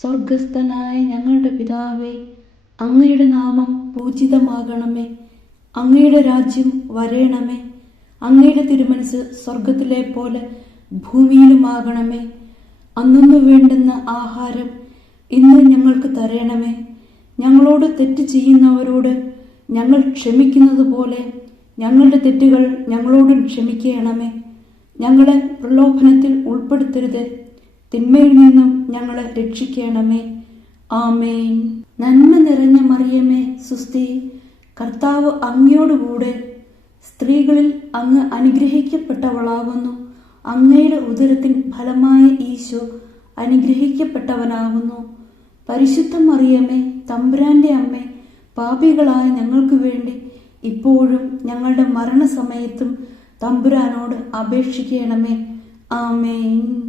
സ്വർഗസ്ഥനായ ഞങ്ങളുടെ പിതാവേ, അങ്ങയുടെ നാമം പൂജിതമാകണമേ. അങ്ങയുടെ രാജ്യം വരേണമേ. അങ്ങയുടെ തിരുമനസ് സ്വർഗത്തിലെ പോലെ ഭൂമിയിലുമാകണമേ. അന്നു വേണ്ടുന്ന ആഹാരം ഇന്ന് ഞങ്ങൾക്ക് തരണമേ. ഞങ്ങളോട് തെറ്റ് ചെയ്യുന്നവരോട് ഞങ്ങൾ ക്ഷമിക്കുന്നത് പോലെ ഞങ്ങളുടെ തെറ്റുകൾ ഞങ്ങളോടും ക്ഷമിക്കണമേ. ഞങ്ങളെ പ്രലോഭനത്തിൽ ഉൾപ്പെടുത്തരുത്, തിന്മയിൽ നിന്നും ഞങ്ങളെ രക്ഷിക്കണമേ. ആമേൻ. നന്മ നിറഞ്ഞ മറിയമേ, സുസ്തി, കർത്താവ് അങ്ങയോടുകൂടെ സ്ത്രീകളിൽ അങ്ങ് അനുഗ്രഹിക്കപ്പെട്ടവളാകുന്നു. അങ്ങയുടെ ഉദരത്തിൻ ഫലമായ ഈശോ അനുഗ്രഹിക്കപ്പെട്ടവനാകുന്നു. പരിശുദ്ധ മറിയമേ, തമ്പുരാന്റെ അമ്മേ, പാപികളായ ഞങ്ങൾക്ക് വേണ്ടി ഇപ്പോഴും ഞങ്ങളുടെ മരണസമയത്തും തമ്പുരാനോട് അപേക്ഷിക്കണമേ. ആമേൻ.